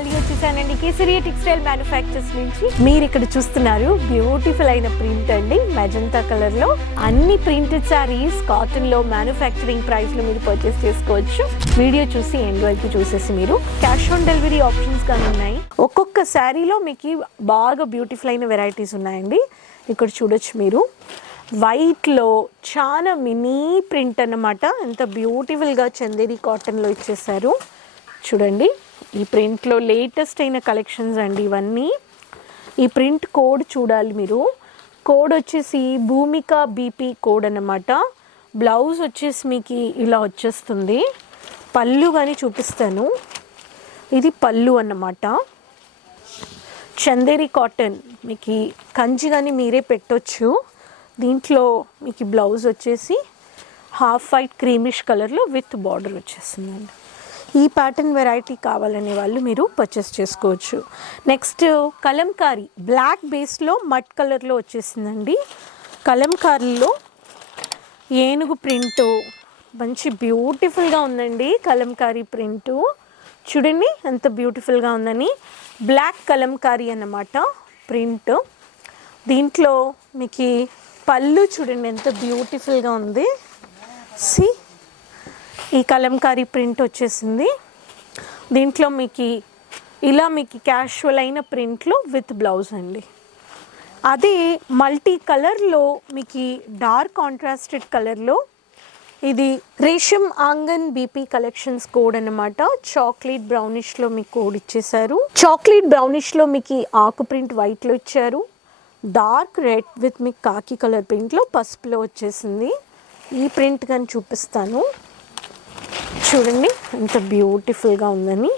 మళ్ళీ వచ్చేసానండి Kesariya textile manufacturers నుంచి. మీరు ఇక్కడ చూస్తున్నారు బ్యూటిఫుల్ అయిన ప్రింట్ అండి, మెజంతా కలర్ లో. అన్ని ప్రింటెడ్ సారీస్ కాటన్ లో మ్యానుఫ్యాక్చరింగ్ ప్రైస్ లో మీరు పర్చేస్ చేసుకోవచ్చు. వీడియో చూసి ఎండ్ వరకు చూసేసి మీరు క్యాష్ ఆన్ డెలివరీ ఆప్షన్స్ కానీ ఉన్నాయి. ఒక్కొక్క శారీలో మీకు బాగా బ్యూటిఫుల్ అయిన వెరైటీస్ ఉన్నాయండి. ఇక్కడ చూడొచ్చు మీరు వైట్లో చాలా మినీ ప్రింట్ అన్నమాట. ఎంత బ్యూటిఫుల్గా చందేరి కాటన్లో ఇచ్చేసారు చూడండి. ఈ ప్రింట్లో లేటెస్ట్ అయిన కలెక్షన్స్ అండి ఇవన్నీ. ఈ ప్రింట్ కోడ్ చూడాలి మీరు. కోడ్ వచ్చేసి భూమిక బీపీ కోడ్ అన్నమాట. బ్లౌజ్ వచ్చేసి మీకు ఇలా వచ్చేస్తుంది. పళ్ళు కానీ చూపిస్తాను. ఇది పళ్ళు అన్నమాట. చందేరి కాటన్ మీకు కంచి కానీ మీరే పెట్టొచ్చు. దీంట్లో మీకు బ్లౌజ్ వచ్చేసి హాఫ్ వైట్ క్రీమిష్ కలర్లో విత్ బార్డర్ వచ్చేస్తుందండి. ఈ ప్యాటర్న్ వెరైటీ కావాలనే వాళ్ళు మీరు పర్చేస్ చేసుకోవచ్చు. నెక్స్ట్ కలంకారీ బ్లాక్ బేస్లో మడ్ కలర్లో వచ్చేసిందండి. కలంకారీలో ఏనుగు ప్రింటు మంచి బ్యూటిఫుల్గా ఉందండి. కలంకారీ ప్రింటు చూడండి ఎంత బ్యూటిఫుల్గా ఉందని. బ్లాక్ కలంకారీ అన్నమాట ప్రింట్. దీంట్లో మీకు పళ్ళు చూడండి ఎంత బ్యూటిఫుల్గా ఉంది. సి ఈ కలంకారీ ప్రింట్ వచ్చేసింది. దీంట్లో మీకు ఇలా మీకు క్యాషువల్ అయిన ప్రింట్లో విత్ బ్లౌజ్ అండి. అదే మల్టీ కలర్లో మీకు డార్క్ కాంట్రాస్టెడ్ కలర్లో ఇది రేషం ఆంగన్ బీపీ కలెక్షన్స్ కోడ్ అన్నమాట. చాక్లెట్ బ్రౌనిష్లో మీకు కోడ్ ఇచ్చేసారు. చాక్లెట్ బ్రౌనిష్లో మీకు ఆకు ప్రింట్ వైట్లో ఇచ్చారు. డార్క్ రెడ్ విత్ మీకు కాకి కలర్ ప్రింట్లో పసుపులో వచ్చేసింది. ఈ ప్రింట్ కానీ చూపిస్తాను చూడండి ఎంత బ్యూటిఫుల్గా ఉందని.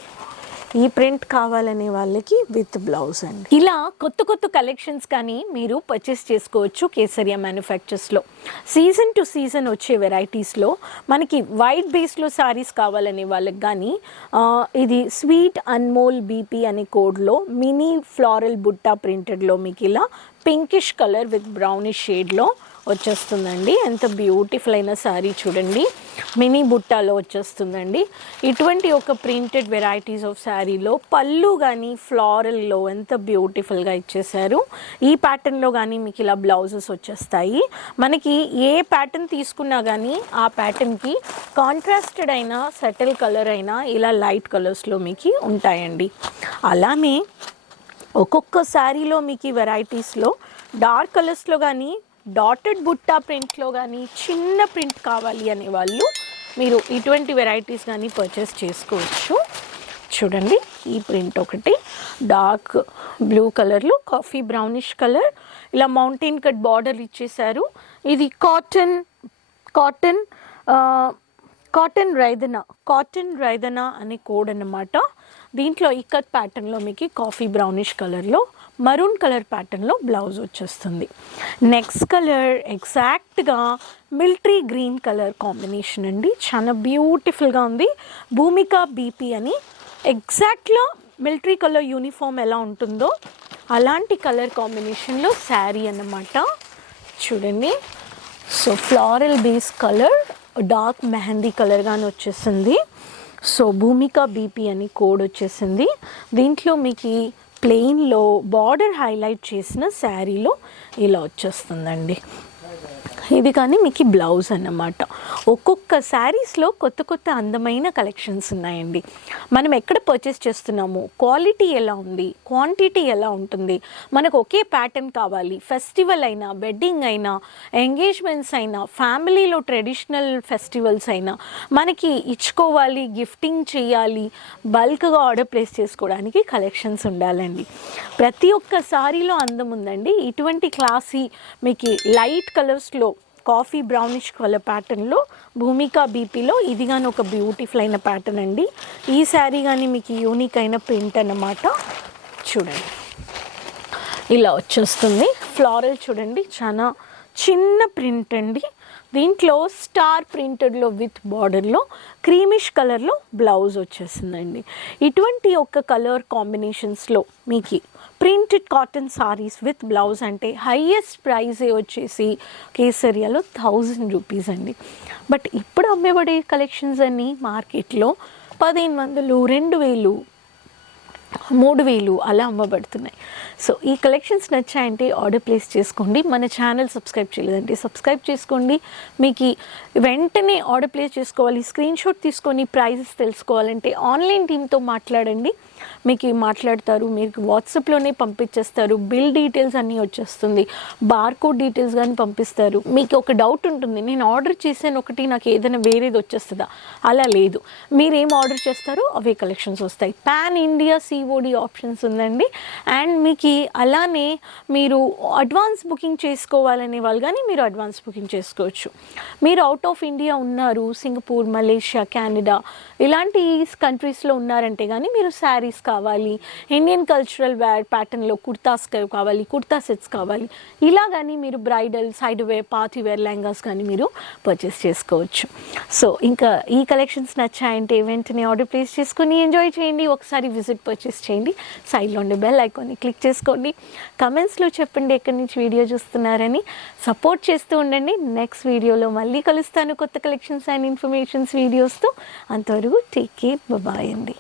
ఈ ప్రింట్ కావాలనే వాళ్ళకి విత్ బ్లౌజ్ అండి. ఇలా కొత్త కొత్త కలెక్షన్స్ కానీ మీరు పర్చేస్ చేసుకోవచ్చు కేసరియా మ్యానుఫ్యాక్చర్స్లో. సీజన్ టు సీజన్ వచ్చే వెరైటీస్లో మనకి వైట్ బేస్లో సారీస్ కావాలనే వాళ్ళకి కానీ ఇది స్వీట్ అన్మోల్ బీపీ అనే కోడ్లో మినీ ఫ్లారల్ బుట్టా ప్రింటెడ్లో మీకు ఇలా పింకిష్ కలర్ విత్ బ్రౌనిష్ షేడ్లో వచ్చేస్తుందండి. ఎంత బ్యూటిఫుల్ అయిన శారీ చూడండి. మినీ బుట్టాలో వచ్చేస్తుందండి. ఇటువంటి ఒక ప్రింటెడ్ వెరైటీస్ ఆఫ్ శారీలో పళ్ళు కానీ ఫ్లారల్లో ఎంత బ్యూటిఫుల్గా ఇచ్చేసారు. ఈ ప్యాటర్న్లో కానీ మీకు ఇలా బ్లౌజెస్ వచ్చేస్తాయి. మనకి ఏ ప్యాటర్న్ తీసుకున్నా కానీ ఆ ప్యాటర్న్కి కాంట్రాస్టెడ్ అయినా సెటిల్ కలర్ అయినా ఇలా లైట్ కలర్స్లో మీకు ఉంటాయండి. అలానే ఒక్కొక్క శారీలో మీకు ఈ వెరైటీస్లో డార్క్ కలర్స్లో కానీ డాటెడ్ బుట్టా ప్రింట్లో కానీ చిన్న ప్రింట్ కావాలి అనే వాళ్ళు మీరు ఇటువంటి వెరైటీస్ కానీ పర్చేస్ చేసుకోవచ్చు. చూడండి ఈ ప్రింట్ ఒకటి డార్క్ బ్లూ కలర్లో కాఫీ బ్రౌనిష్ కలర్ ఇలా మౌంటైన్ కట్ బార్డర్ ఇచ్చేసారు. ఇది కాటన్ రైదనా అనే కోడ్ అన్నమాట. దీంట్లో ఇక్కత్ ప్యాటర్న్లో మీకు కాఫీ బ్రౌనిష్ కలర్లో మరూన్ కలర్ ప్యాటర్న్లో బ్లౌజ్ వచ్చేస్తుంది. నెక్స్ట్ కలర్ ఎగ్జాక్ట్గా మిలిటరీ గ్రీన్ కలర్ కాంబినేషన్ అండి. చాలా బ్యూటిఫుల్గా ఉంది. భూమిక బీపీ అని ఎగ్జాక్ట్గా మిలిటరీ కలర్ యూనిఫామ్ ఎలా ఉంటుందో అలాంటి కలర్ కాంబినేషన్లో శారీ అన్నమాట. చూడండి so floral base colour dark mehndi colour కానీ వచ్చేసింది. సో భూమిక బీపీ అని కోడ్ వచ్చేసింది. దీంట్లో మీకు ప్లెయిన్లో బార్డర్ హైలైట్ చేసిన శారీలో ఇలా వచ్చేస్తుందండి. ఇది కానీ మీకు బ్లౌజ్ అన్నమాట. ఒక్కొక్క శారీస్లో కొత్త కొత్త అందమైన కలెక్షన్స్ ఉన్నాయండి. మనం ఎక్కడ పర్చేస్ చేస్తున్నాము, క్వాలిటీ ఎలా ఉంది, క్వాంటిటీ ఎలా ఉంటుంది, మనకు ఒకే ప్యాటర్న్ కావాలి. ఫెస్టివల్ అయినా, వెడ్డింగ్ అయినా, ఎంగేజ్మెంట్స్ అయినా, ఫ్యామిలీలో ట్రెడిషనల్ ఫెస్టివల్స్ అయినా మనకి ఇచ్చుకోవాలి, గిఫ్టింగ్ చేయాలి, బల్క్గా ఆర్డర్ ప్లేస్ చేసుకోవడానికి కలెక్షన్స్ ఉండాలండి. ప్రతి ఒక్క సారీలో అందం ఉందండి. ఇటువంటి క్లాసీ మీకు లైట్ కలర్స్లో కాఫీ బ్రౌనిష్ కలర్ ప్యాటర్న్లో భూమిక బీపీలో ఇది కానీ ఒక బ్యూటిఫుల్ అయిన ప్యాటర్న్ అండి. ఈ శారీ కానీ మీకు యూనిక్ అయిన ప్రింట్ అన్నమాట. చూడండి ఇలా వచ్చేస్తుంది. ఫ్లారల్ చూడండి చాలా చిన్న ప్రింట్ అండి. దీంట్లో స్టార్ ప్రింటెడ్లో విత్ బార్డర్లో క్రీమిష్ కలర్లో బ్లౌజ్ వచ్చేసిందండి. ఇటువంటి ఒక కలర్ కాంబినేషన్స్లో మీకు printed cotton saris with blouse అంటే హైయెస్ట్ ప్రైజే వచ్చేసి కేసరియాలో 1000 రూపీస్ అండి. బట్ ఇప్పుడు అమ్మేబడే కలెక్షన్స్ అన్నీ మార్కెట్లో 1500, 2000 3000 అలా అమ్మబడుతున్నాయి. సో ఈ కలెక్షన్స్ నచ్చాయంటే ఆర్డర్ ప్లేస్ చేసుకోండి. మన ఛానల్ సబ్స్క్రైబ్ చేయలేదంటే సబ్స్క్రైబ్ చేసుకోండి. మీకు వెంటనే ఆర్డర్ ప్లేస్ చేసుకోవాలి, స్క్రీన్ షాట్ తీసుకొని ప్రైజెస్ తెలుసుకోవాలంటే ఆన్లైన్ టీమ్తో మాట్లాడండి. మీకు మాట్లాడతారు, మీకు వాట్సాప్లోనే పంపించేస్తారు. బిల్ డీటెయిల్స్ అన్నీ వచ్చేస్తుంది, బార్కోడ్ డీటెయిల్స్ కానీ పంపిస్తారు. మీకు ఒక డౌట్ ఉంటుంది, నేను ఆర్డర్ చేశాను ఒకటి నాకు ఏదైనా వేరేది వచ్చేస్తుందా? అలా లేదు, మీరు ఏం ఆర్డర్ చేస్తారో అవే కలెక్షన్స్ వస్తాయి. పాన్ ఇండియా COD ఆప్షన్స్ ఉందండి. అండ్ మీకు అలానే మీరు అడ్వాన్స్ బుకింగ్ చేసుకోవాలనే వాళ్ళు కానీ మీరు అడ్వాన్స్ బుకింగ్ చేసుకోవచ్చు. మీరు అవుట్ ఆఫ్ ఇండియా ఉన్నారు, సింగపూర్, మలేషియా, కెనడా ఇలాంటి కంట్రీస్లో ఉన్నారంటే కానీ మీరు శారీస్ కావాలి, ఇండియన్ కల్చరల్ వేర్ ప్యాటర్న్లో కుర్తాస్ కావాలి, కుర్తా సెట్స్ కావాలి, ఇలా కానీ మీరు bridal, side wear, party wear lehengas కానీ మీరు పర్చేస్ చేసుకోవచ్చు. సో ఇంకా ఈ కలెక్షన్స్ నచ్చాయంటే వెంటనే ఆర్డర్ ప్లేస్ చేసుకొని ఎంజాయ్ చేయండి. ఒకసారి విజిట్ పర్చేస్ చేయండి. సైడ్లో ఉండే బెల్ ఐకాన్ని క్లిక్ చేసుకోండి. కమెంట్స్లో చెప్పండి ఎక్కడి నుంచి వీడియో చూస్తున్నారని. సపోర్ట్ చేస్తూ ఉండండి. నెక్స్ట్ వీడియోలో మళ్ళీ కలుస్తాను కొత్త కలెక్షన్స్ అండ్ ఇన్ఫర్మేషన్స్ వీడియోస్తో. అంతవరకు టేక్ కేర్, బాయ్ అండి.